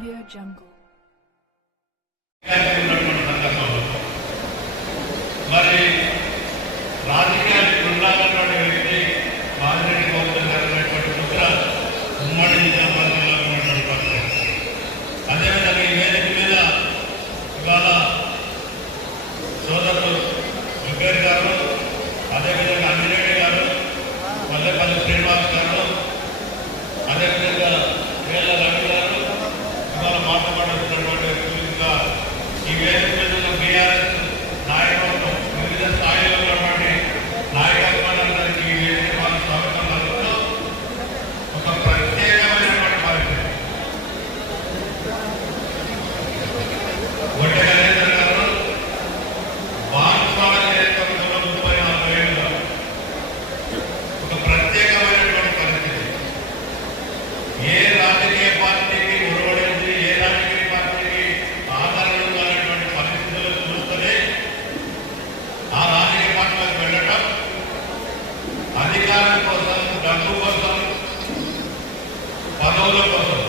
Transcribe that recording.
Audio Jungle. మరి రాజకీయాలకు ఉండాలన్నటువంటి Yeah. పదవుల కోసం.